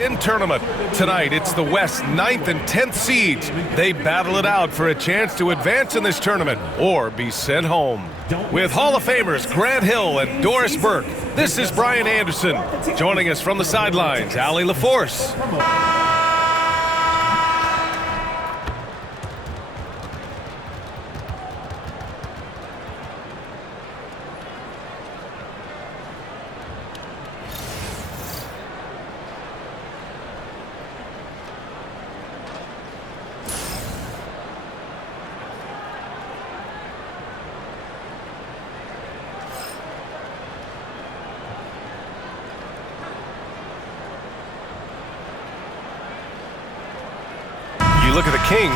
In tournament tonight, it's the West 9th and 10th seeds. They battle it out for a chance to advance in this tournament or be sent home. With Hall of Famers Grant Hill and Doris Burke, this is Brian Anderson. Joining us from the sidelines, Allie LaForce. You look at the Kings,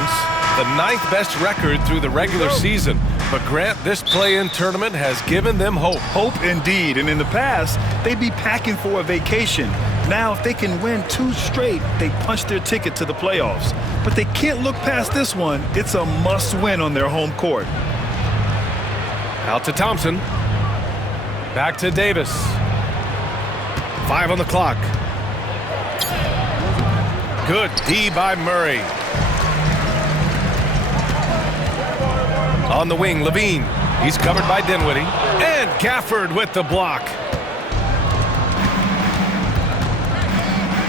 the 9th best record through the regular season. But Grant, this play-in tournament has given them hope. Hope indeed. And in the past, they'd be packing for a vacation. Now, if they can win 2 straight, they punch their ticket to the playoffs. But they can't look past this one. It's a must-win on their home court. Out to Thompson. Back to Davis. 5 on the clock. Good D by Murray. On the wing, Levine. He's covered by Dinwiddie. And Gafford with the block.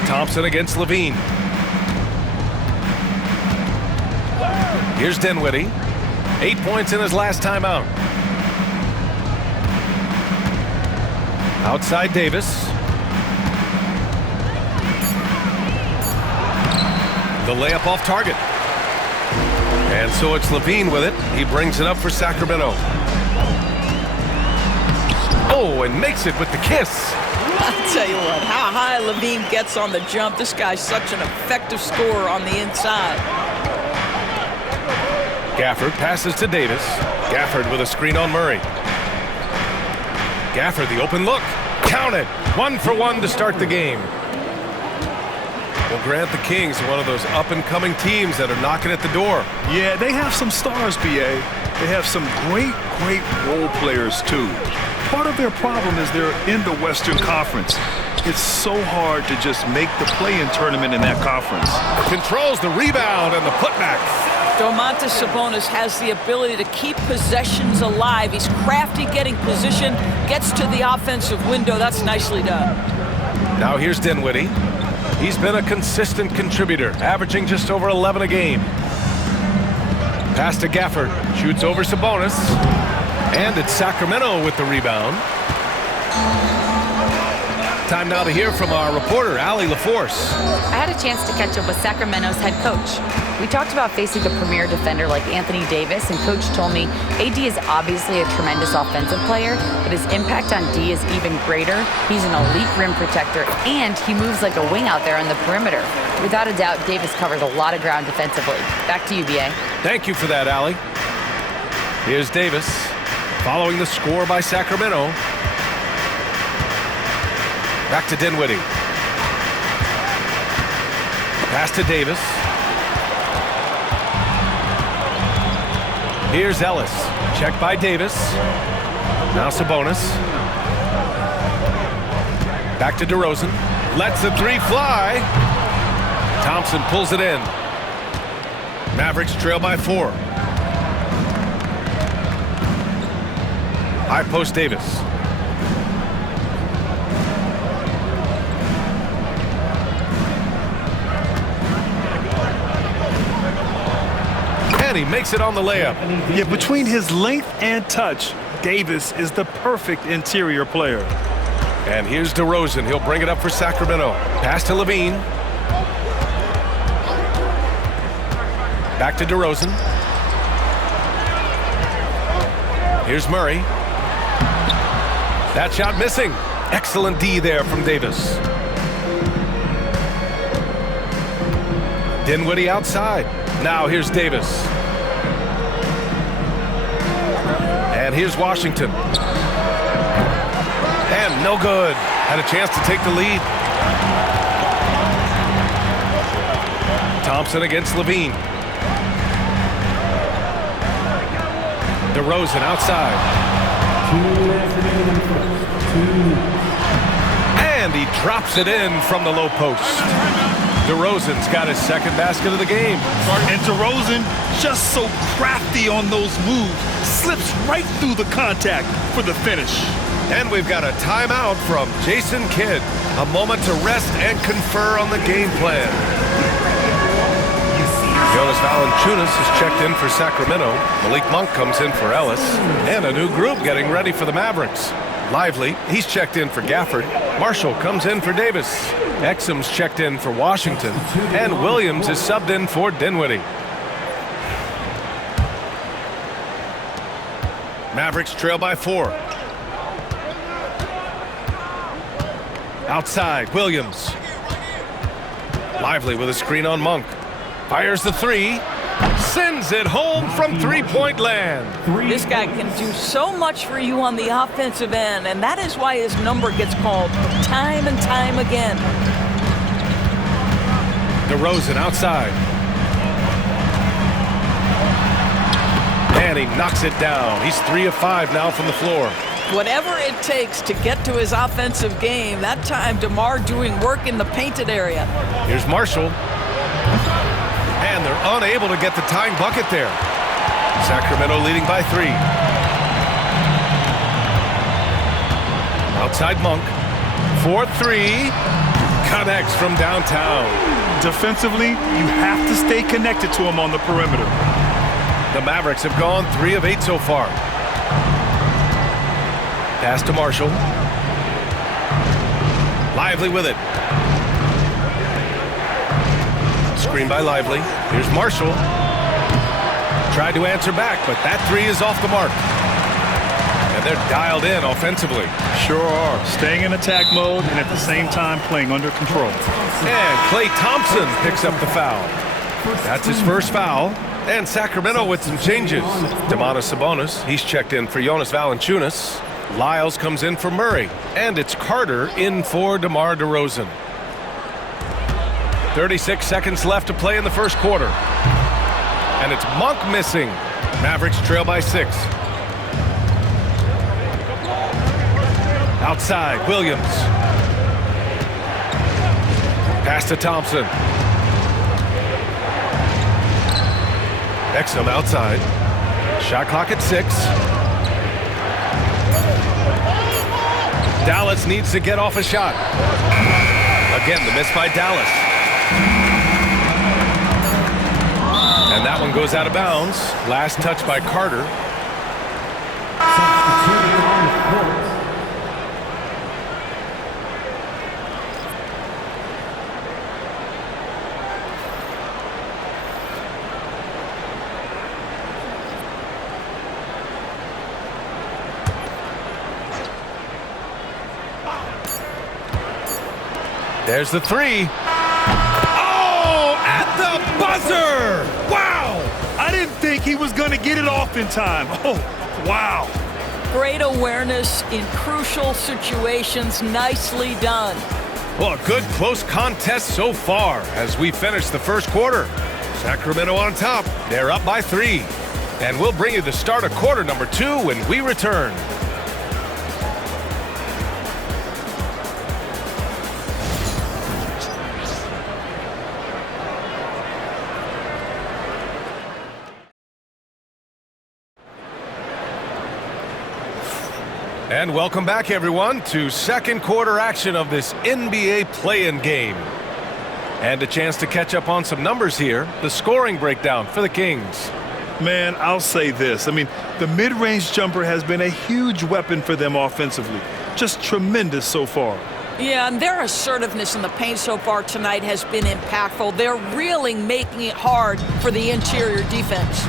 Thompson against Levine. Here's Dinwiddie. 8 points in his last timeout. Outside Davis. The layup off target. And so it's Levine with it. He brings it up for Sacramento. Oh, and makes it with the kiss. I'll tell you what, how high Levine gets on the jump. This guy's such an effective scorer on the inside. Gafford passes to Davis. Gafford with a screen on Murray. Gafford, the open look. Counted. 1 for 1 to start the game. Well, Grant, the Kings are one of those up-and-coming teams that are knocking at the door. Yeah, they have some stars, B.A. They have some great role players, too. Part of their problem is they're in the Western Conference. It's so hard to just make the play-in tournament in that conference. Controls the rebound and the putback. Domantas Sabonis has the ability to keep possessions alive. He's crafty getting position, gets to the offensive window. That's nicely done. Now here's Dinwiddie. He's been a consistent contributor, averaging just over 11 a game. Pass to Gafford. Shoots over Sabonis. And it's Sacramento with the rebound. Time now to hear from our reporter, Allie LaForce. I had a chance to catch up with Sacramento's head coach. We talked about facing a premier defender like Anthony Davis, and Coach told me AD is obviously a tremendous offensive player, but his impact on D is even greater. He's an elite rim protector, and he moves like a wing out there on the perimeter. Without a doubt, Davis covers a lot of ground defensively. Back to you, B.A. Thank you for that, Allie. Here's Davis, following the score by Sacramento. Back to Dinwiddie. Pass to Davis. Here's Ellis. Checked by Davis. Now Sabonis. Back to DeRozan. Lets the 3 fly. Thompson pulls it in. Mavericks trail by 4. High post Davis. And he makes it on the layup. Yeah, between his length and touch, Davis is the perfect interior player. And here's DeRozan. He'll bring it up for Sacramento. Pass to Levine. Back to DeRozan. Here's Murray. That shot missing. Excellent D there from Davis. Dinwiddie outside. Now here's Davis. And here's Washington. And no good. Had a chance to take the lead. Thompson against Levine. DeRozan outside. And he drops it in from the low post. DeRozan's got his second basket of the game. And DeRozan, just so crafty on those moves, slips right through the contact for the finish. And we've got a timeout from Jason Kidd. A moment to rest and confer on the game plan. Jonas Valanciunas is checked in for Sacramento. Malik Monk comes in for Ellis. And a new group getting ready for the Mavericks. Lively, he's checked in for Gafford. Marshall comes in for Davis. Exum's checked in for Washington. And Williams is subbed in for Dinwiddie. Mavericks trail by 4. Outside, Williams. Lively with a screen on Monk. Fires the 3. Sends it home from three-point land. This guy can do so much for you on the offensive end, and that is why his number gets called time and time again. DeRozan outside. And he knocks it down. He's 3 of 5 now from the floor. Whatever it takes to get to his offensive game, that time DeMar doing work in the painted area. Here's Marshall. And they're unable to get the tying bucket there. Sacramento leading by 3. Outside Monk. 4-3. Connects from downtown. Defensively, you have to stay connected to him on the perimeter. The Mavericks have gone 3 of 8 so far. Pass to Marshall. Lively with it. Screen by Lively. Here's Marshall. Tried to answer back, but that 3 is off the mark. And they're dialed in offensively. Sure are. Staying in attack mode and at the same time playing under control. And Klay Thompson picks up the foul. That's his first foul. And Sacramento with some changes. Domantas Sabonis, he's checked in for Jonas Valanciunas. Lyles comes in for Murray. And it's Carter in for DeMar DeRozan. 36 seconds left to play in the first quarter. And it's Monk missing. Mavericks trail by 6. Outside, Williams. Pass to Thompson. Exum outside. Shot clock at 6. Dallas needs to get off a shot. Again, the miss by Dallas. And that one goes out of bounds. Last touch by Carter. There's the 3. Oh, at the buzzer! Wow! I didn't think he was going to get it off in time. Oh, wow. Great awareness in crucial situations. Nicely done. Well, a good close contest so far as we finish the first quarter. Sacramento on top. They're up by 3. And we'll bring you the start of quarter number 2 when we return. And welcome back, everyone, to second quarter action of this NBA play-in game. And a chance to catch up on some numbers here. The scoring breakdown for the Kings. Man, I'll say this. I mean, the mid-range jumper has been a huge weapon for them offensively. Just tremendous so far. Yeah, and their assertiveness in the paint so far tonight has been impactful. They're really making it hard for the interior defense.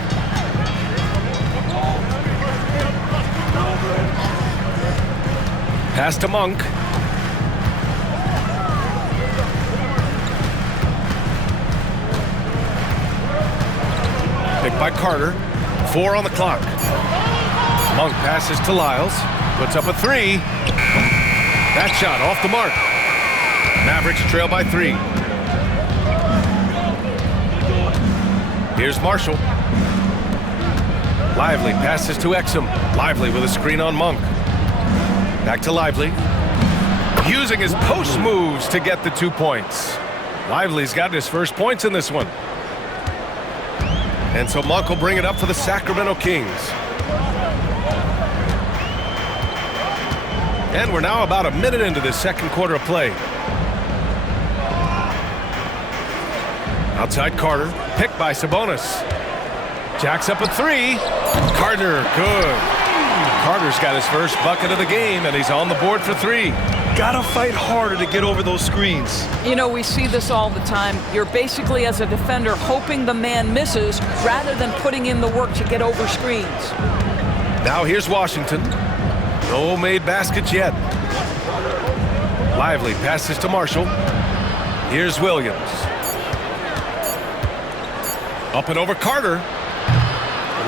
Pass to Monk. Picked by Carter. 4 on the clock. Monk passes to Lyles. Puts up a 3. That shot off the mark. Mavericks trail by 3. Here's Marshall. Lively passes to Exum. Lively with a screen on Monk. Back to Lively. using his post moves to get the 2 points. Lively's got his first points in this one. And so Monk will bring it up for the Sacramento Kings. And we're now about a minute into this second quarter of play. Outside Carter, picked by Sabonis. Jacks up a 3. Carter, good. Carter's got his first bucket of the game, and he's on the board for 3. Gotta fight harder to get over those screens. You know, we see this all the time. You're basically, as a defender, hoping the man misses rather than putting in the work to get over screens. Now here's Washington. No made baskets yet. Lively passes to Marshall. Here's Williams. Up and over Carter.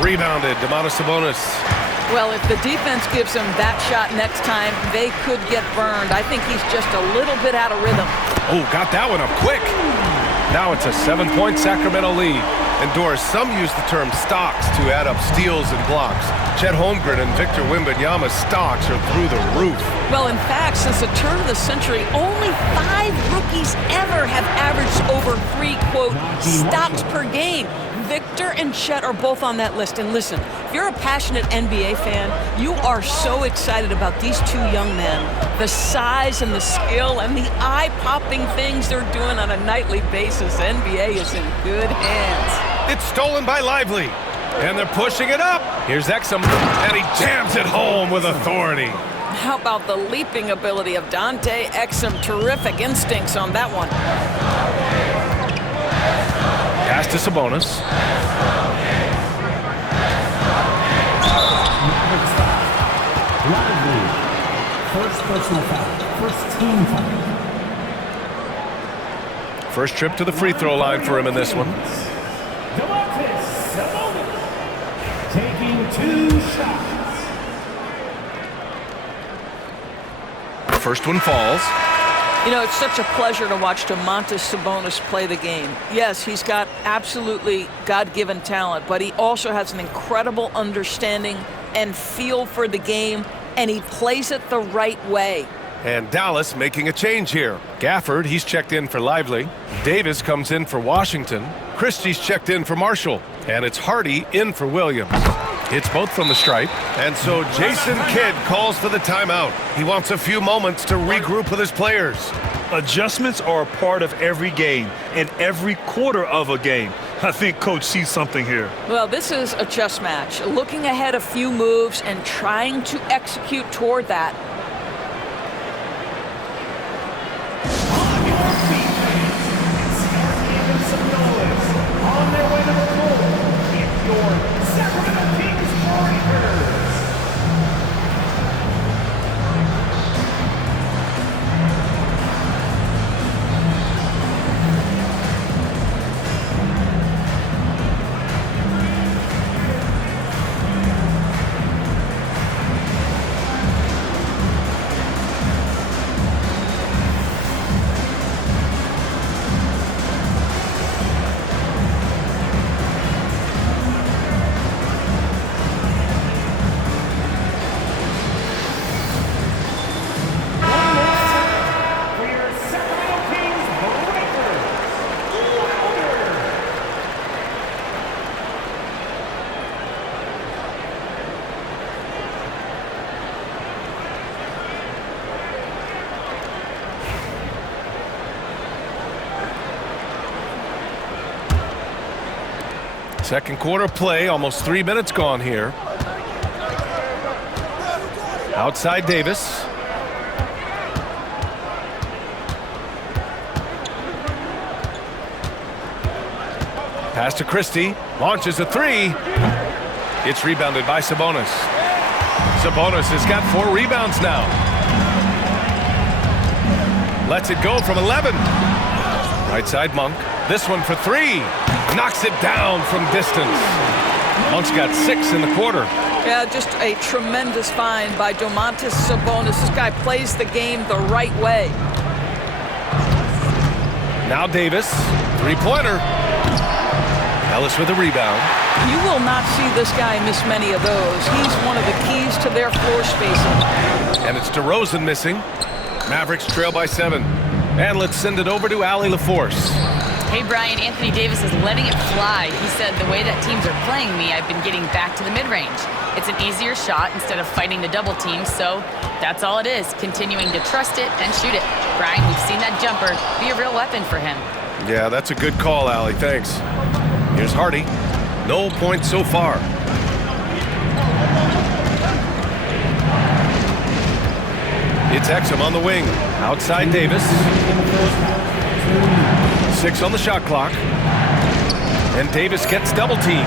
Rebounded, Domantas Sabonis. Well, if the defense gives him that shot next time, they could get burned. I think he's just a little bit out of rhythm. Oh, got that one up quick. Now it's a 7-point Sacramento lead. And Doris, some use the term stocks to add up steals and blocks. Chet Holmgren and Victor Wembanyama's stocks are through the roof. Well, in fact, since the turn of the century, only 5 rookies ever have averaged over 3, quote, stocks per game. Victor and Chet are both on that list. And listen, if you're a passionate NBA fan, you are so excited about these 2 young men. The size and the skill and the eye-popping things they're doing on a nightly basis. NBA is in good hands. It's stolen by Lively. And they're pushing it up. Here's Exum, and he jams it home with authority. How about the leaping ability of Dante Exum? Terrific instincts on that one. Pass to Sabonis. Lively. First personal foul. First team foul. First trip to the free throw line for him in this one. Domantas Sabonis taking 2 shots. First one falls. You know, it's such a pleasure to watch Domantas Sabonis play the game. Yes, he's got absolutely God-given talent, but he also has an incredible understanding and feel for the game, and he plays it the right way. And Dallas making a change here. Gafford, he's checked in for Lively. Davis comes in for Washington. Christie's checked in for Marshall. And it's Hardy in for Williams. It's both from the stripe. And so Jason Kidd calls for the timeout. He wants a few moments to regroup with his players. Adjustments are a part of every game and every quarter of a game. I think Coach sees something here. Well, this is a chess match. Looking ahead a few moves and trying to execute toward that. On their way to the floor, it's your Sacramento Kings Warriors. Second quarter play, almost 3 minutes gone here. Outside Davis. Pass to Christie. Launches a 3. It's rebounded by Sabonis. Sabonis has got 4 rebounds now. Lets it go from 11. Right side Monk. This one for 3. Knocks it down from distance. Monk's got 6 in the quarter. Yeah, just a tremendous find by Domantas Sabonis. This guy plays the game the right way. Now Davis, 3-pointer. Ellis with a rebound. You will not see this guy miss many of those. He's one of the keys to their floor spacing. And it's DeRozan missing. Mavericks trail by 7. And let's send it over to Allie LaForce. Hey, Brian, Anthony Davis is letting it fly. He said, the way that teams are playing me, I've been getting back to the mid-range. It's an easier shot instead of fighting the double team, so that's all it is, continuing to trust it and shoot it. Brian, we've seen that jumper be a real weapon for him. Yeah, that's a good call, Allie. Thanks. Here's Hardy. No points so far. It's Exum on the wing. Outside Davis. 6 on the shot clock. And Davis gets double teamed.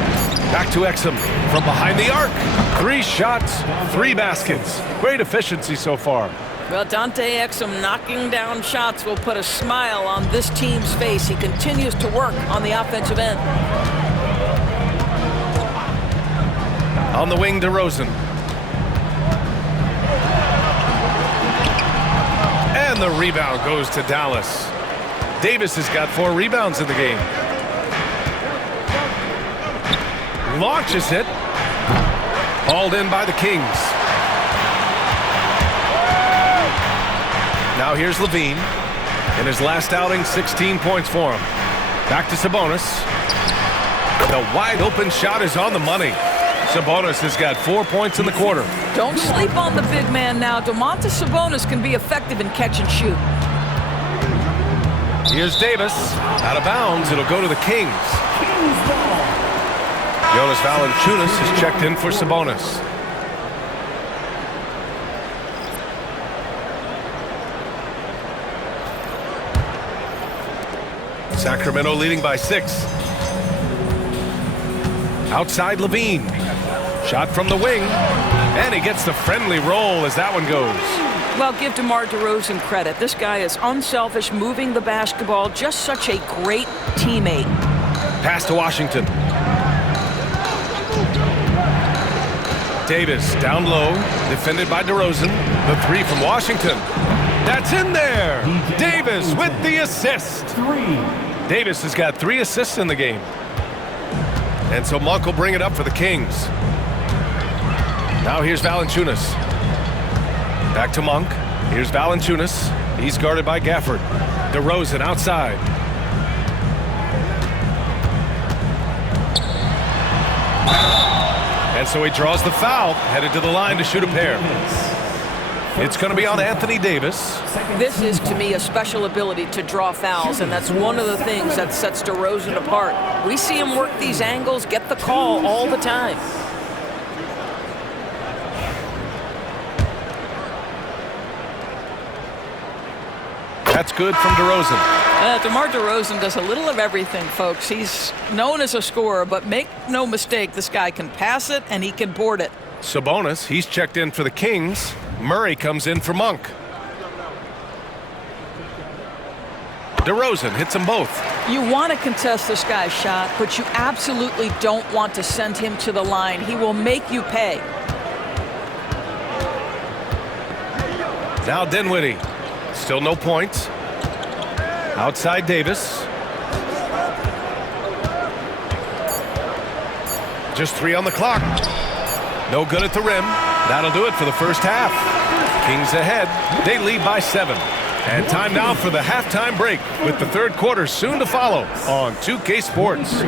Back to Exum from behind the arc. 3 shots, 3 baskets. Great efficiency so far. Well, Dante Exum knocking down shots will put a smile on this team's face. He continues to work on the offensive end. On the wing, DeRozan. And the rebound goes to Dallas. Davis has got 4 rebounds in the game. Launches it. Hauled in by the Kings. Now here's Levine. In his last outing, 16 points for him. Back to Sabonis. The wide open shot is on the money. Sabonis has got 4 points in the quarter. Don't sleep on the big man now. Domantas Sabonis can be effective in catch and shoot. Here's Davis. Out of bounds. It'll go to the Kings. Jonas Valanciunas is checked in for Sabonis. Sacramento leading by 6. Outside Levine. Shot from the wing. And he gets the friendly roll as that one goes. Well, give DeMar DeRozan credit. This guy is unselfish, moving the basketball. Just such a great teammate. Pass to Washington. Davis down low. Defended by DeRozan. The 3 from Washington. That's in there. Davis with the assist. Davis has got 3 assists in the game. And so Monk will bring it up for the Kings. Now here's Valanciunas. Back to Monk. Here's Valanciunas. He's guarded by Gafford. DeRozan outside. And so he draws the foul, headed to the line to shoot a pair. It's going to be on Anthony Davis. This is, to me, a special ability to draw fouls, and that's one of the things that sets DeRozan apart. We see him work these angles, get the call all the time. That's good from DeRozan. DeMar DeRozan does a little of everything, folks. He's known as a scorer, but make no mistake, this guy can pass it and he can board it. Sabonis, he's checked in for the Kings. Murray comes in for Monk. DeRozan hits them both. You want to contest this guy's shot, but you absolutely don't want to send him to the line. He will make you pay. Now Dinwiddie. Still no points. Outside Davis. Just 3 on the clock. No good at the rim. That'll do it for the first half. Kings ahead. They lead by 7. And time now for the halftime break, with the third quarter soon to follow on 2K Sports.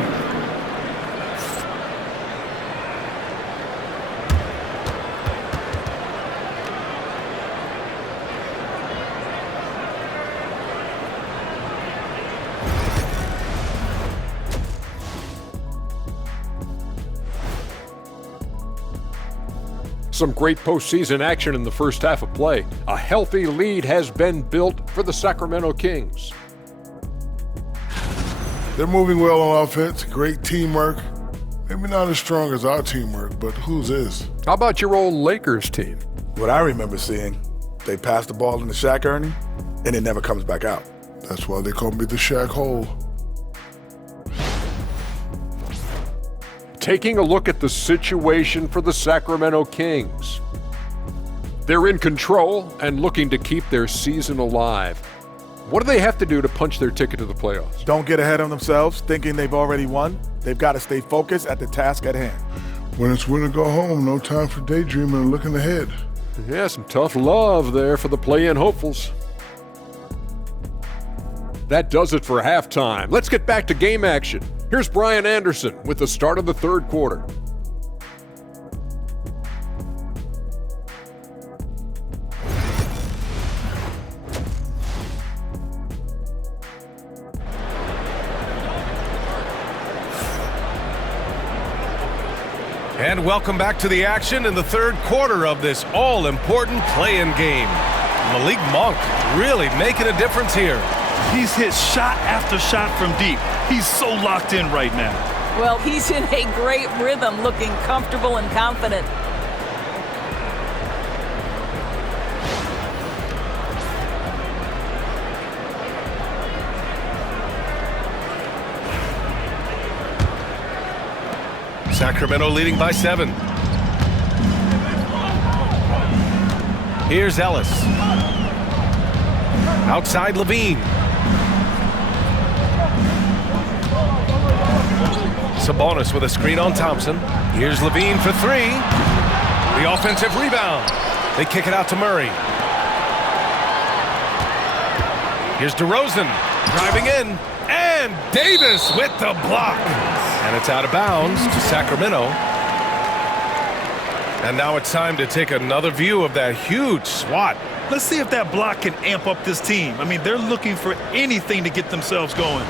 Some great postseason action in the first half of play. A healthy lead has been built for the Sacramento Kings. They're moving well on offense, great teamwork. Maybe not as strong as our teamwork, but whose is? How about your old Lakers team? What I remember seeing, they pass the ball into Shaq Ernie, and it never comes back out. That's why they call me the Shaq Hole. Taking a look at the situation for the Sacramento Kings. They're in control and looking to keep their season alive. What do they have to do to punch their ticket to the playoffs? Don't get ahead of themselves thinking they've already won. They've got to stay focused at the task at hand. When it's win or go home, no time for daydreaming and looking ahead. Yeah, some tough love there for the play-in hopefuls. That does it for halftime. Let's get back to game action. Here's Brian Anderson with the start of the third quarter. And welcome back to the action in the third quarter of this all-important play-in game. Malik Monk really making a difference here. He's hit shot after shot from deep. He's so locked in right now. Well, he's in a great rhythm, looking comfortable and confident. Sacramento leading by 7. Here's Ellis. Outside Levine. Sabonis with a screen on Thompson. Here's Levine for 3. The offensive rebound. They kick it out to Murray. Here's DeRozan driving in. And Davis with the block. And it's out of bounds to Sacramento. And now it's time to take another view of that huge swat. Let's see if that block can amp up this team. I mean, they're looking for anything to get themselves going.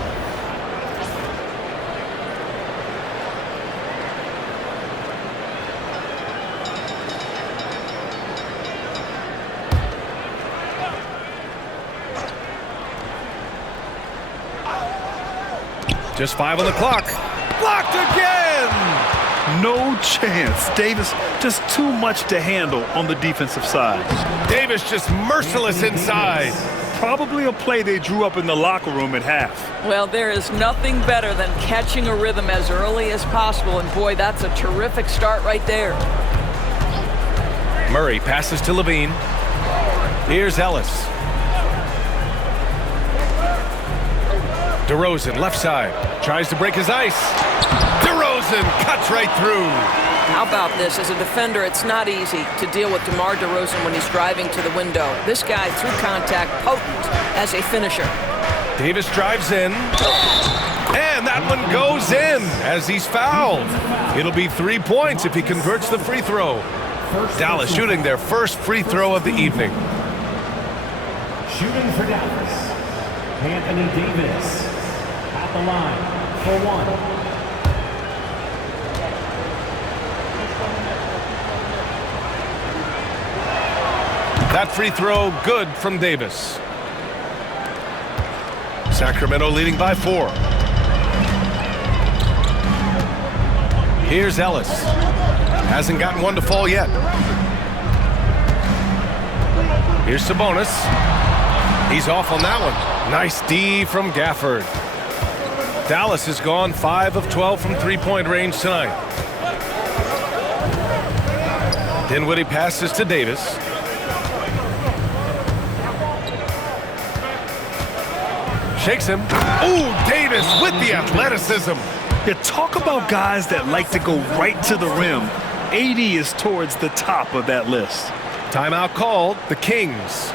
Just 5 on the clock. Blocked again! No chance. Davis just too much to handle on the defensive side. Davis just merciless inside. Probably a play they drew up in the locker room at half. Well, there is nothing better than catching a rhythm as early as possible, and boy, that's a terrific start right there. Murray passes to Levine. Here's Ellis. DeRozan, left side, tries to break his ice. DeRozan cuts right through. How about this? As a defender, it's not easy to deal with DeMar DeRozan when he's driving to the window. This guy, through contact, potent as a finisher. Davis drives in. And that one goes in as he's fouled. It'll be 3 points if he converts the free throw. Dallas shooting their first free throw of the evening. Shooting for Dallas, Anthony Davis at the line for 1. That free throw good from Davis. Sacramento leading by 4. Here's Ellis. Hasn't gotten one to fall yet. Here's Sabonis. He's off on that one. Nice D from Gafford. Dallas has gone 5 of 12 from three-point range tonight. Dinwiddie passes to Davis. Shakes him. Ooh, Davis with the athleticism. Yeah, talk about guys that like to go right to the rim. AD is towards the top of that list. Timeout called, the Kings.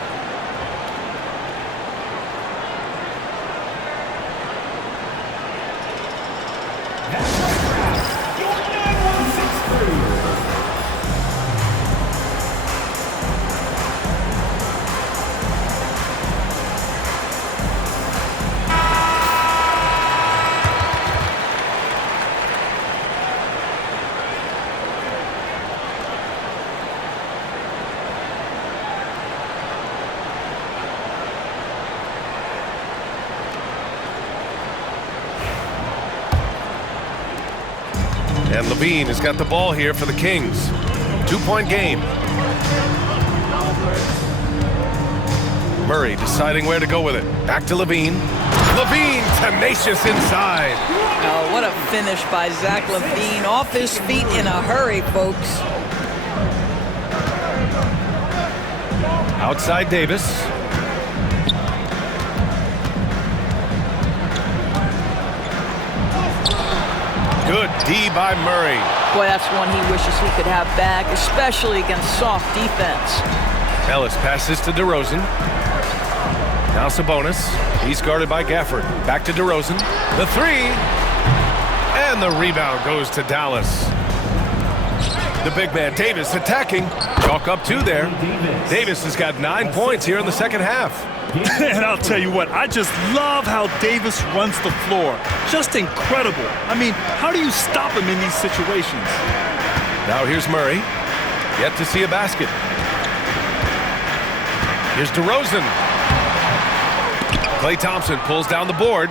And Levine has got the ball here for the Kings. 2-point game. Murray deciding where to go with it. Back to Levine. Levine tenacious inside. Oh, what a finish by Zach Levine. Off his feet in a hurry, folks. Outside Davis. Good D by Murray. Boy, that's one he wishes he could have back, especially against soft defense. Ellis passes to DeRozan. Now Sabonis. He's guarded by Gafford. Back to DeRozan. The three. And the rebound goes to Dallas. The big man Davis attacking. Chalk up 2 there. Davis has got 9 points here in the second half. And I'll tell you what, I just love how Davis runs the floor. Just incredible. I mean, how do you stop him in these situations? Now here's Murray. Yet to see a basket. Here's DeRozan. Klay Thompson pulls down the board.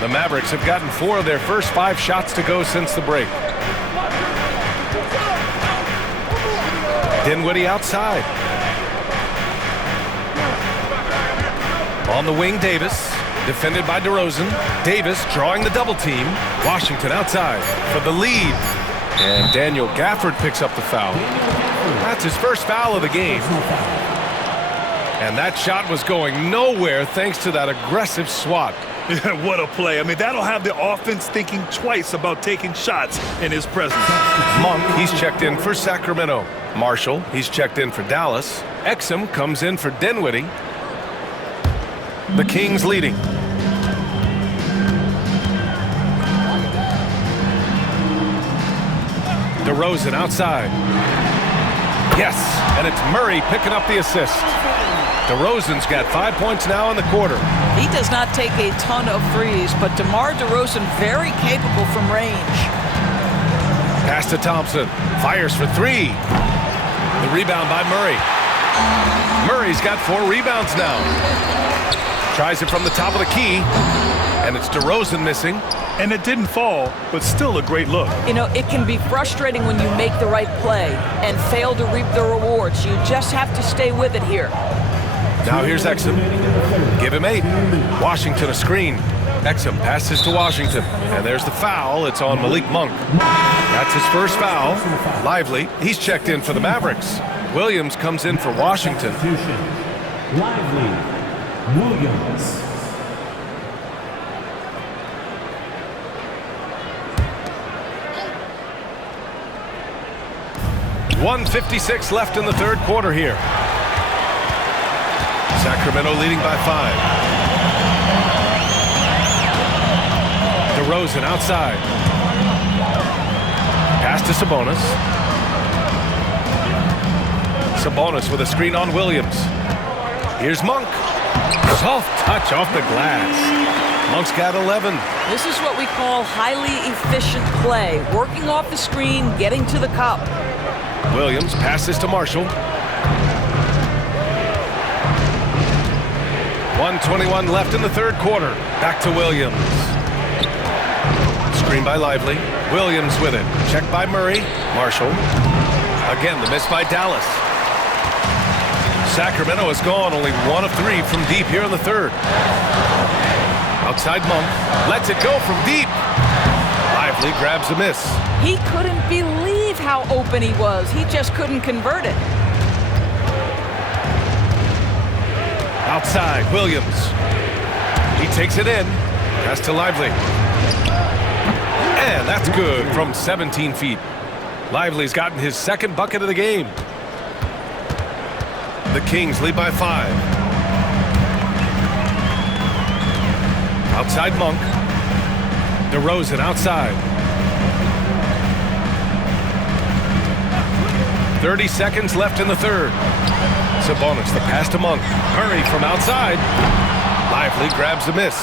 The Mavericks have gotten 4 of their first 5 shots to go since the break. Dinwiddie outside. On the wing, Davis. Defended by DeRozan. Davis drawing the double team. Washington outside for the lead. And Daniel Gafford picks up the foul. That's his first foul of the game. And that shot was going nowhere thanks to that aggressive swat. What a play. I mean, that'll have the offense thinking twice about taking shots in his presence. Monk, he's checked in for Sacramento. Marshall, he's checked in for Dallas. Exum comes in for Dinwiddie. The Kings leading. DeRozan outside. Yes, and it's Murray picking up the assist. DeRozan's got 5 points now in the quarter. He does not take a ton of threes, but DeMar DeRozan very capable from range. Pass to Thompson. Fires for 3. The rebound by Murray. Murray's got 4 rebounds now. Tries it from the top of the key, and it's DeRozan missing. And it didn't fall, but still a great look. You know, it can be frustrating when you make the right play and fail to reap the rewards. You just have to stay with it here. Now here's Exum. Give him 8. Washington a screen. Exum passes to Washington. And there's the foul. It's on Malik Monk. That's his first foul. Lively, he's checked in for the Mavericks. Williams comes in for Washington. Lively, Williams. 1:56 left in the third quarter here. Sacramento leading by 5. DeRozan outside. Pass to Sabonis. Sabonis with a screen on Williams. Here's Monk. Soft touch off the glass. Monk's got 11. This is what we call highly efficient play. Working off the screen, getting to the cup. Williams passes to Marshall. 1:21 left in the third quarter. Back to Williams. Screen by Lively. Williams with it. Checked by Murray. Marshall. Again, the miss by Dallas. Sacramento has gone only 1 of 3 from deep here in the third. Outside Monk. Lets it go from deep. Lively grabs a miss. He couldn't believe how open he was. He just couldn't convert it. Outside, Williams. He takes it in. Pass to Lively. And that's good from 17 feet. Lively's gotten his second bucket of the game. The Kings lead by 5. Outside Monk. DeRozan outside. 30 seconds left in the third. Sabonis, the pass to Monk. Murray from outside. Lively grabs the miss.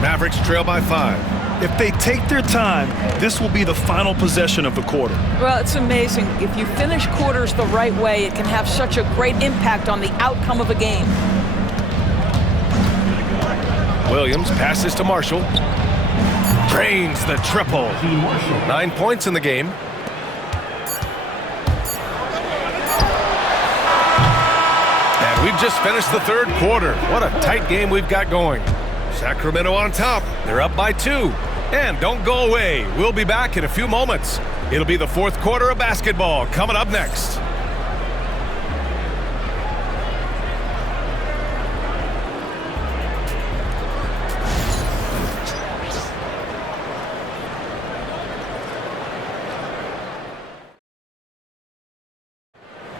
Mavericks trail by 5. If they take their time, this will be the final possession of the quarter. Well, it's amazing. If you finish quarters the right way, it can have such a great impact on the outcome of a game. Williams passes to Marshall. Drains the triple. 9 points in the game. And we've just finished the third quarter. What a tight game we've got going. Sacramento on top. They're up by 2. And don't go away. We'll be back in a few moments. It'll be the fourth quarter of basketball coming up next.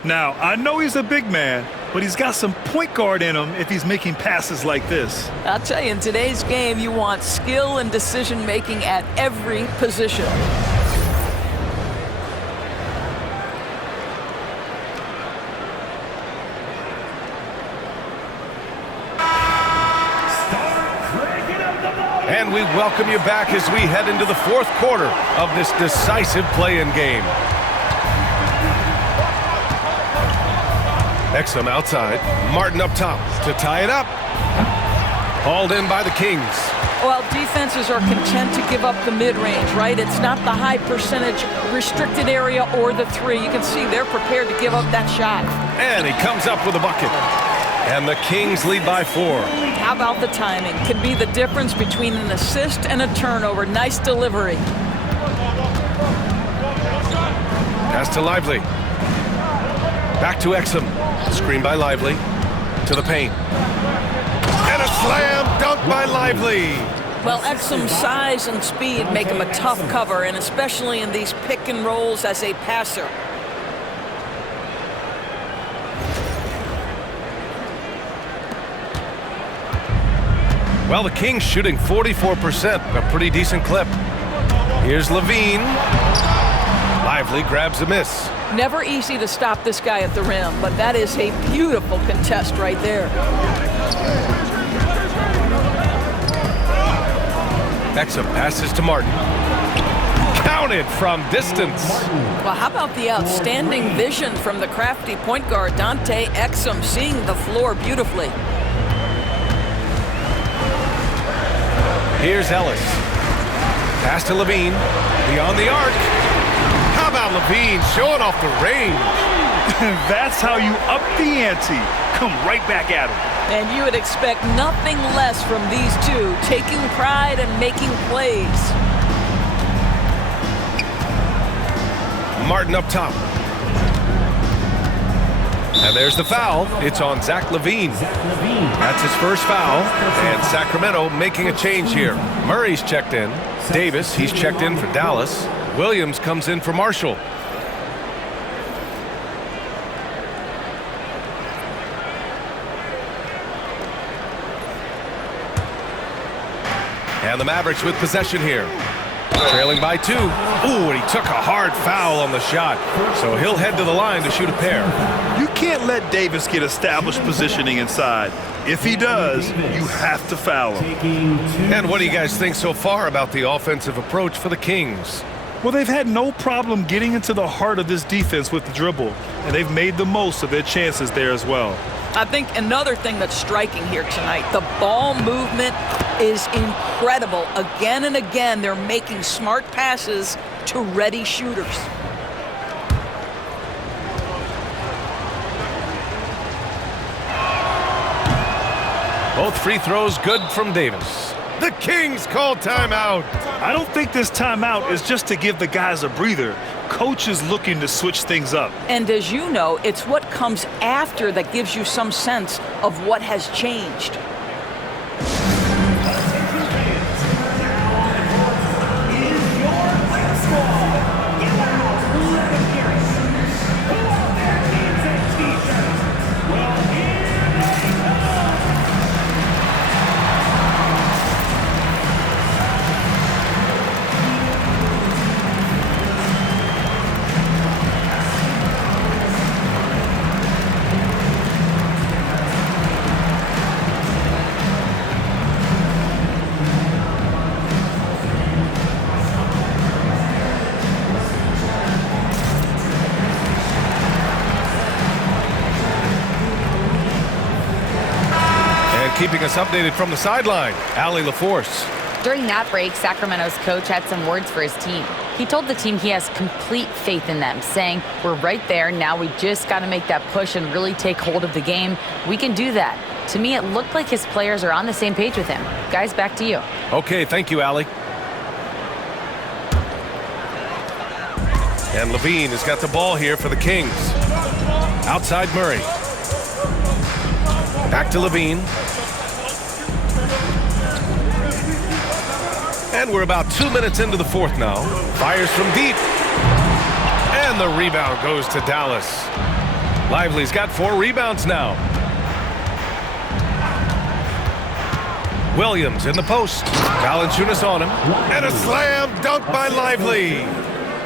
Now, I know he's a big man, but he's got some point guard in him if he's making passes like this. I'll tell you, in today's game, you want skill and decision-making at every position. And we welcome you back as we head into the fourth quarter of this decisive play-in game. Exum outside, Martin up top to tie it up. Hauled in by the Kings. Well, defenses are content to give up the mid-range, right? It's not the high percentage restricted area or the three. You can see they're prepared to give up that shot. And he comes up with a bucket. And the Kings lead by 4. How about the timing? Could be the difference between an assist and a turnover. Nice delivery. Pass to Lively. Back to Exum. Screen by Lively. To the paint. And a slam dunk by Lively. Well, Exum's size and speed make him a tough cover, and especially in these pick and rolls as a passer. Well, the Kings shooting 44%, a pretty decent clip. Here's Levine. Lively grabs a miss. Never easy to stop this guy at the rim, but that is a beautiful contest right there. Exum passes to Martin. Counted from distance. Well, how about the outstanding vision from the crafty point guard, Dante Exum, seeing the floor beautifully. Here's Ellis. Pass to Levine. Beyond the arc. How about Levine showing off the range? That's how you up the ante. Come right back at him. And you would expect nothing less from these two, taking pride and making plays. Martin up top. And there's the foul. It's on Zach Levine. That's his first foul. And Sacramento making a change here. Murray's checked in. Davis, he's checked in for Dallas. Williams comes in for Marshall. And the Mavericks with possession here. Trailing by 2. Ooh, and he took a hard foul on the shot. So he'll head to the line to shoot a pair. You can't let Davis get established positioning inside. If he does, you have to foul him. And what do you guys think so far about the offensive approach for the Kings? Well, they've had no problem getting into the heart of this defense with the dribble, and they've made the most of their chances there as well. I think another thing that's striking here tonight, the ball movement is incredible. Again and again, they're making smart passes to ready shooters. Both free throws good from Davis. The Kings call timeout. I don't think this timeout is just to give the guys a breather. Coach is looking to switch things up. And as you know, it's what comes after that gives you some sense of what has changed. Keeping us updated from the sideline, Allie LaForce. During that break, Sacramento's coach had some words for his team. He told the team he has complete faith in them, saying, "We're right there. Now we just got to make that push and really take hold of the game. We can do that." To me, it looked like his players are on the same page with him. Guys, back to you. Okay, thank you, Allie. And Levine has got the ball here for the Kings. Outside Murray. Back to Levine. And we're about 2 minutes into the fourth now. Fires from deep. And the rebound goes to Dallas. Lively's got 4 rebounds now. Williams in the post. Valanciunas on him. And a slam dunk by Lively.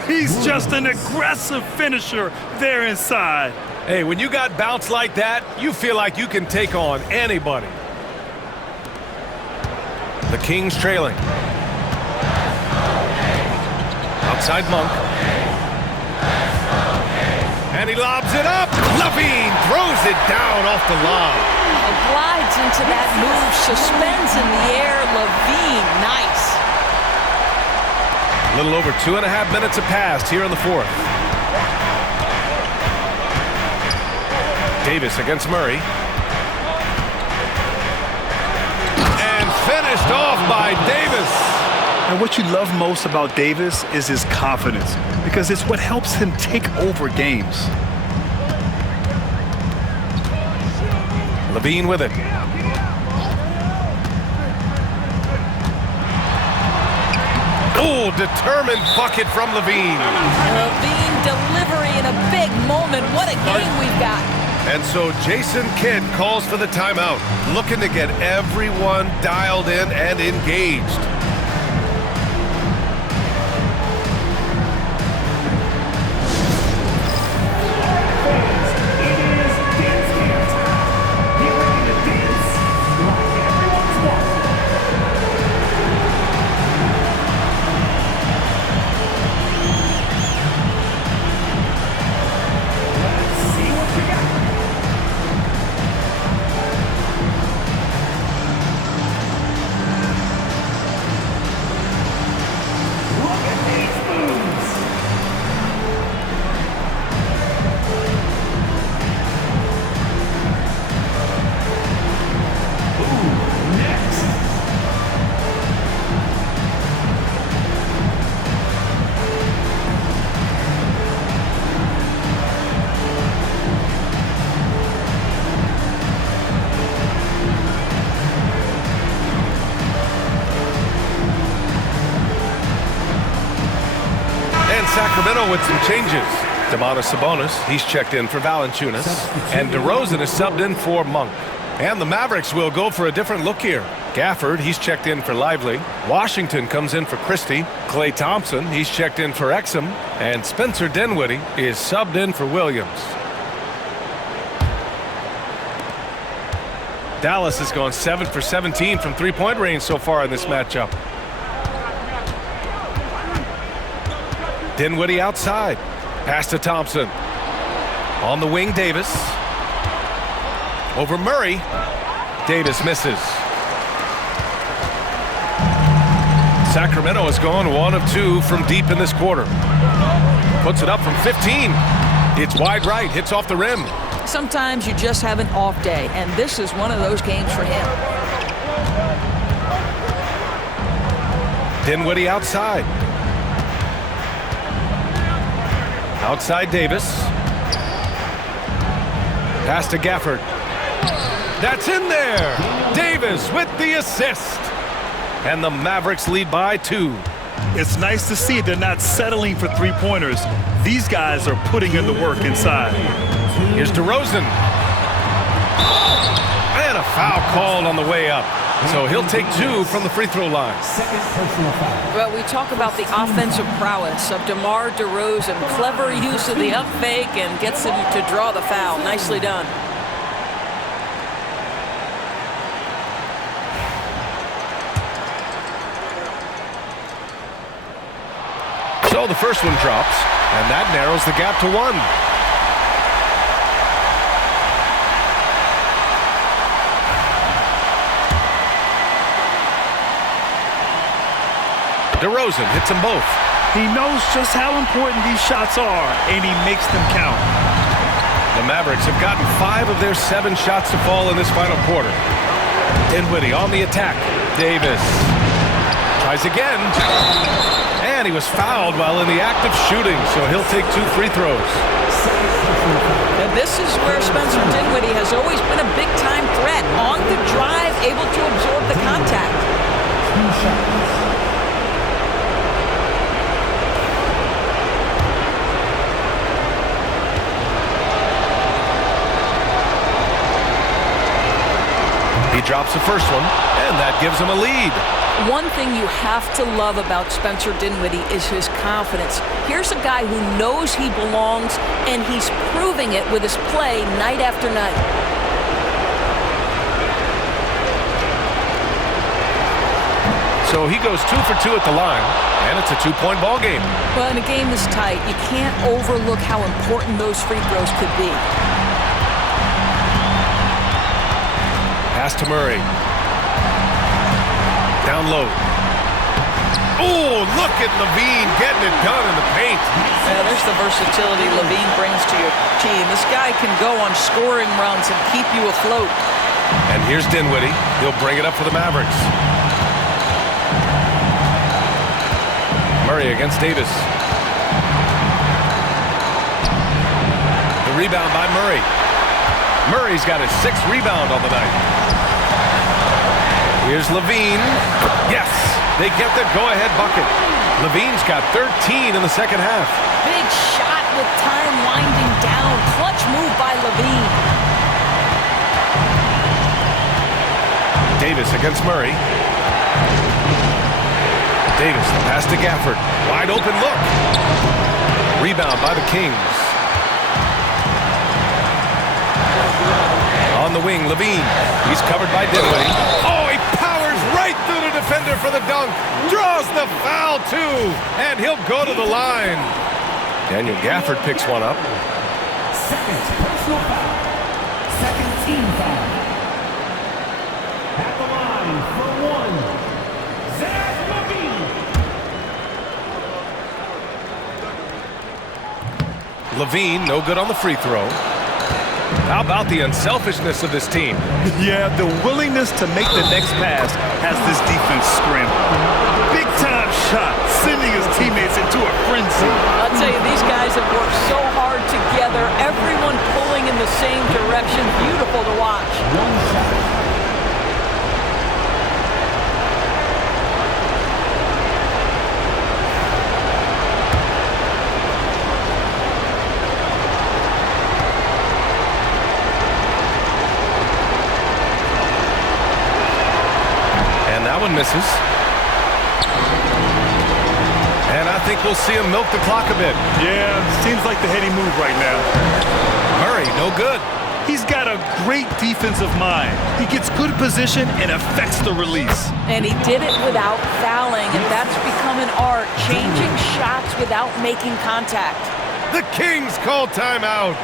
He's just an aggressive finisher there inside. Hey, when you got bounce like that, you feel like you can take on anybody. The Kings trailing. Outside Monk. And he lobs it up. LaVine throws it down off the lob. Glides into that move, suspends in the air. LaVine, nice. A little over 2.5 minutes have passed here in the 4th. Davis against Murray. And finished off by Davis. And what you love most about Davis is his confidence, because it's what helps him take over games. LaVine with it. Oh, determined bucket from LaVine. LaVine delivery in a big moment. What a game we've got. And so Jason Kidd calls for the timeout, looking to get everyone dialed in and engaged. Sacramento with some changes. Domantas Sabonis, he's checked in for Valanciunas. And DeRozan is subbed in for Monk. And the Mavericks will go for a different look here. Gafford, he's checked in for Lively. Washington comes in for Christie. Klay Thompson, he's checked in for Exum. And Spencer Dinwiddie is subbed in for Williams. Dallas has gone 7 for 17 from three-point range so far in this matchup. Dinwiddie outside. Pass to Thompson. On the wing, Davis. Over Murray. Davis misses. Sacramento has gone 1 of 2 from deep in this quarter. Puts it up from 15. It's wide right. Hits off the rim. Sometimes you just have an off day, and this is one of those games for him. Dinwiddie outside. Outside Davis. Pass to Gafford. That's in there. Davis with the assist. And the Mavericks lead by 2. It's nice to see they're not settling for three-pointers. These guys are putting in the work inside. Here's DeRozan. And a foul called on the way up. So he'll take 2 from the free throw line. Well, we talk about the offensive prowess of DeMar DeRozan. Clever use of the up fake and gets him to draw the foul. Nicely done. So the first one drops, and that narrows the gap to 1. DeRozan hits them both. He knows just how important these shots are, and he makes them count. The Mavericks have gotten 5 of their 7 shots to fall in this final quarter. Dinwiddie on the attack. Davis tries again. And he was fouled while in the act of shooting, so he'll take 2 free throws. And this is where Spencer Dinwiddie has always been a big-time threat. On the drive, able to absorb the contact. 2 shots. drops the first one, and that gives him a lead. One thing you have to love about Spencer Dinwiddie is his confidence. Here's a guy who knows he belongs, and he's proving it with his play night after night. So he goes 2 for 2 at the line, and it's a 2-point ball game. Well, in a game this tight, you can't overlook how important those free throws could be. Pass to Murray. Down low. Oh, look at Levine getting it done in the paint. Yeah, there's the versatility Levine brings to your team. This guy can go on scoring runs and keep you afloat. And here's Dinwiddie. He'll bring it up for the Mavericks. Murray against Davis. The rebound by Murray. Murray's got his 6th rebound on the night. Here's Levine. Yes, they get the go-ahead bucket. Levine's got 13 in the second half. Big shot with time winding down. Clutch move by Levine. Davis against Murray. Davis, the pass to Gafford. Wide open look. Rebound by the Kings. On the wing, Levine. He's covered by Dinwiddie. Oh, he powers right through the defender for the dunk. Draws the foul, too. And he'll go to the line. Daniel Gafford picks one up. Second personal foul. Second team foul. At the line for one, Zach Levine. Levine, no good on the free throw. How about the unselfishness of this team? Yeah, the willingness to make the next pass has this defense scrambling. Big-time shot, sending his teammates into a frenzy. I'll tell you, these guys have worked so hard together. Everyone pulling in the same direction. Beautiful to watch. One shot. One misses. And I think we'll see him milk the clock a bit. Yeah, seems like the heady move right now. Murray, no good. He's got a great defensive mind. He gets good position and affects the release. And he did it without fouling, and that's become an art, changing shots without making contact. The Kings call timeout.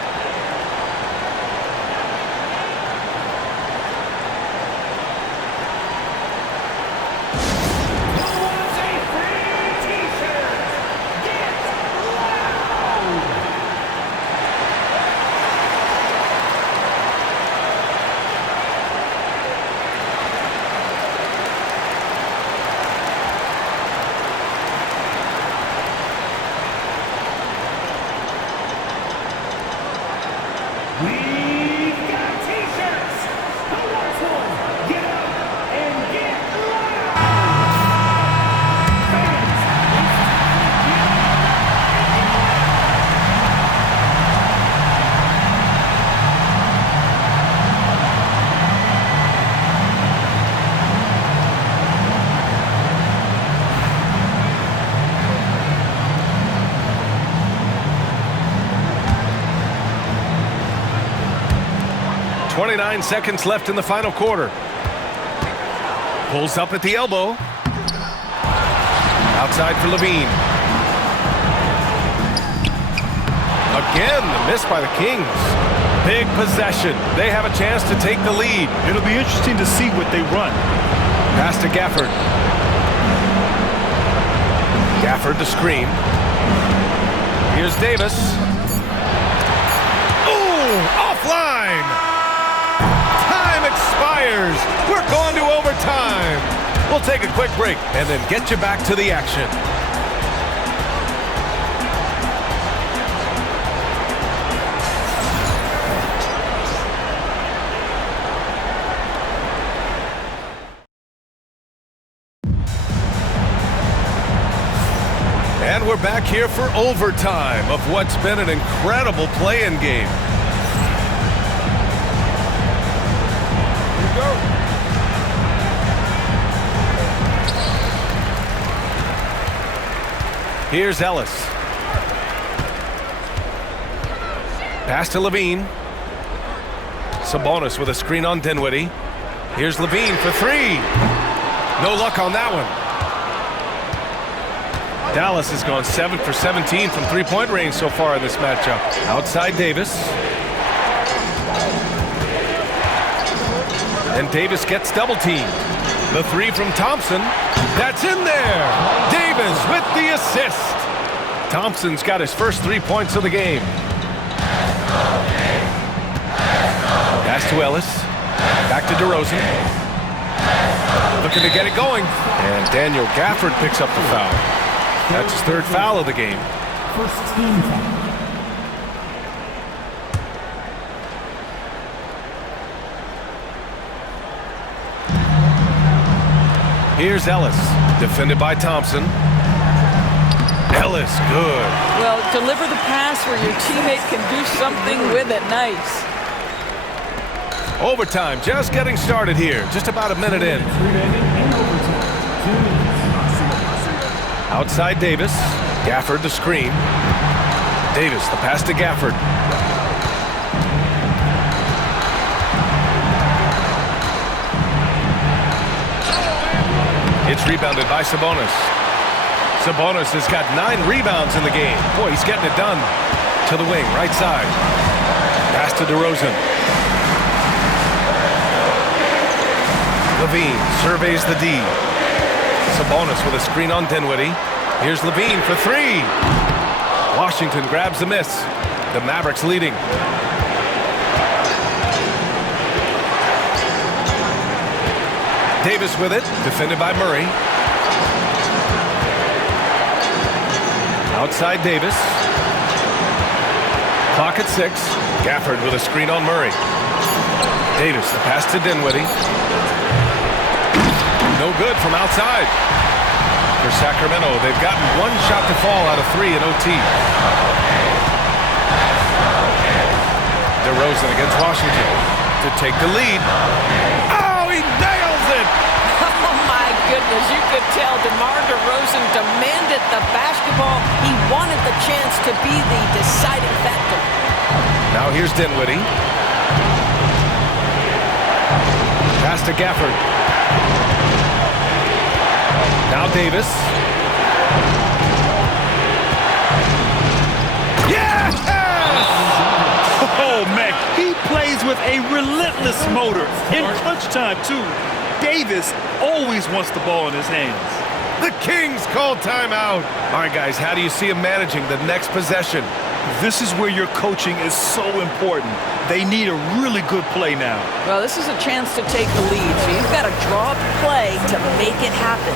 We've got t-shirts. Who wants one? Get up and get loud. Fans, it's 29 seconds left in the final quarter. Pulls up at the elbow. Outside for Levine. Again, the miss by the Kings. Big possession. They have a chance to take the lead. It'll be interesting to see what they run. Pass to Gafford. Gafford to screen. Here's Davis. Ooh, offline! Time expires. We're going to overtime. We'll take a quick break and then get you back to the action. And we're back here for overtime of what's been an incredible play-in game. Here we go. Here's Ellis. Pass to Levine. Sabonis with a screen on Dinwiddie. Here's Levine for three. No luck on that one. Dallas has gone 7 for 17 from three-point range so far in this matchup. Outside Davis. And Davis gets double-teamed. The three from Thompson. That's in there. Davis with the assist. Thompson's got his first 3 points of the game. Pass to Ellis. Back to DeRozan. Looking to get it going. And Daniel Gafford picks up the foul. That's his third foul of the game. First team foul. Here's Ellis, defended by Thompson. Ellis, good. Well, deliver the pass where your teammate can do something with it. Nice. Overtime, just getting started here. Just about a minute in. Outside Davis. Gafford the screen. Davis, the pass to Gafford. It's rebounded by Sabonis. Sabonis has got 9 rebounds in the game. Boy, he's getting it done. To the wing, right side. Pass to DeRozan. Levine surveys the D. Sabonis with a screen on Dinwiddie. Here's Levine for three. Washington grabs the miss. The Mavericks leading. Davis with it, defended by Murray. Outside Davis. Clock at 6. Gafford with a screen on Murray. Davis, the pass to Dinwiddie. No good from outside. For Sacramento, they've gotten one shot to fall out of 3 in OT. DeRozan against Washington to take the lead. Oh, he nails it! Oh, my goodness. You could tell DeMar DeRozan demanded the basketball. He wanted the chance to be the deciding factor. Now here's Dinwiddie. Pass to Gafford. Now Davis. Yes! Oh, man, he plays with a relentless motor. In clutch time, too. Davis always wants the ball in his hands. The Kings call timeout. All right, guys, how do you see him managing the next possession? This is where your coaching is so important. They need a really good play now. Well, this is a chance to take the lead, so you've got to draw up a play to make it happen.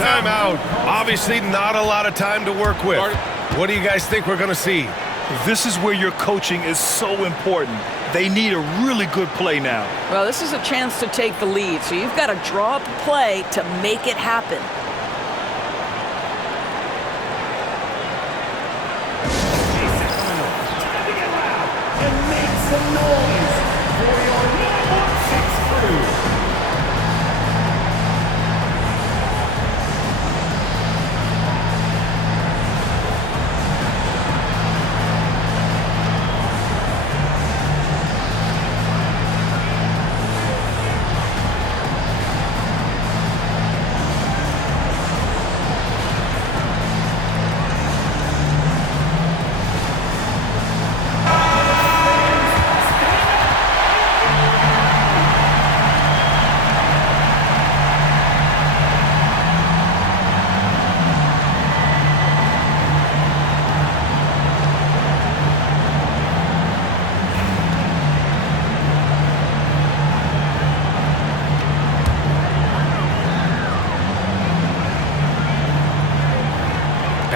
Timeout. Obviously not a lot of time to work with. What do you guys think we're going to see? This is where your coaching is so important. They need a really good play now. Well, this is a chance to take the lead, so you've got to draw up a play to make it happen. Time to get loud and make some noise for your number 6 crew.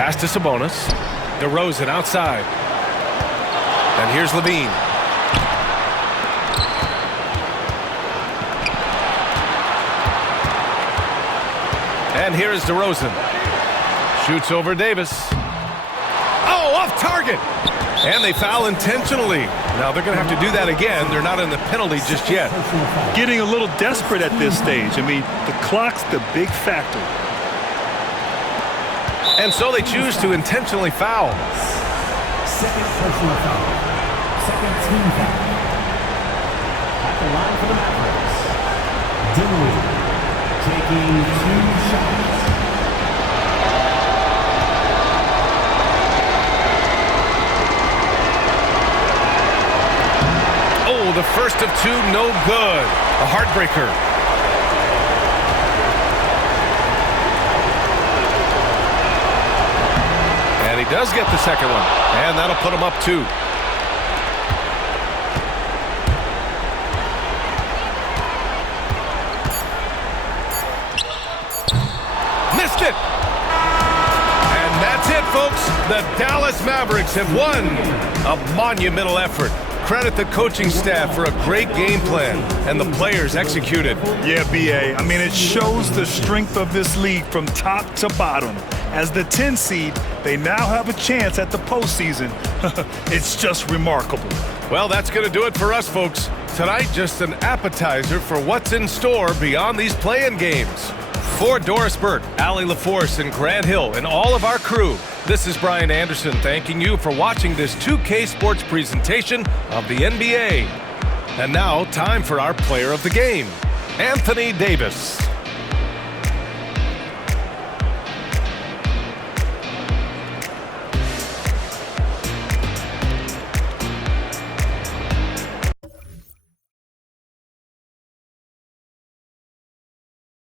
Pass to Sabonis. DeRozan outside. And here's Levine. And here is DeRozan. Shoots over Davis. Oh, off target. And they foul intentionally. Now they're going to have to do that again. They're not in the penalty just yet. Getting a little desperate at this stage. I mean, the clock's the big factor. And so they choose to intentionally foul. Second personal foul. Second team foul. At the line for the Mavericks, Dinwiddie taking 2 shots. Oh, the first of 2, no good. A heartbreaker. And he does get the second one. And that'll put him up 2. Missed it. And that's it, folks. The Dallas Mavericks have won. A monumental effort. Credit the coaching staff for a great game plan, and the players executed. Yeah, B.A. I mean, it shows the strength of this league from top to bottom. As the 10 seed, they now have a chance at the postseason. It's just remarkable. Well, that's going to do it for us, folks. Tonight, just an appetizer for what's in store beyond these play-in games. For Doris Burke, Allie LaForce, and Grant Hill, and all of our crew, this is Brian Anderson thanking you for watching this 2K Sports presentation of the NBA. And now, time for our player of the game, Anthony Davis.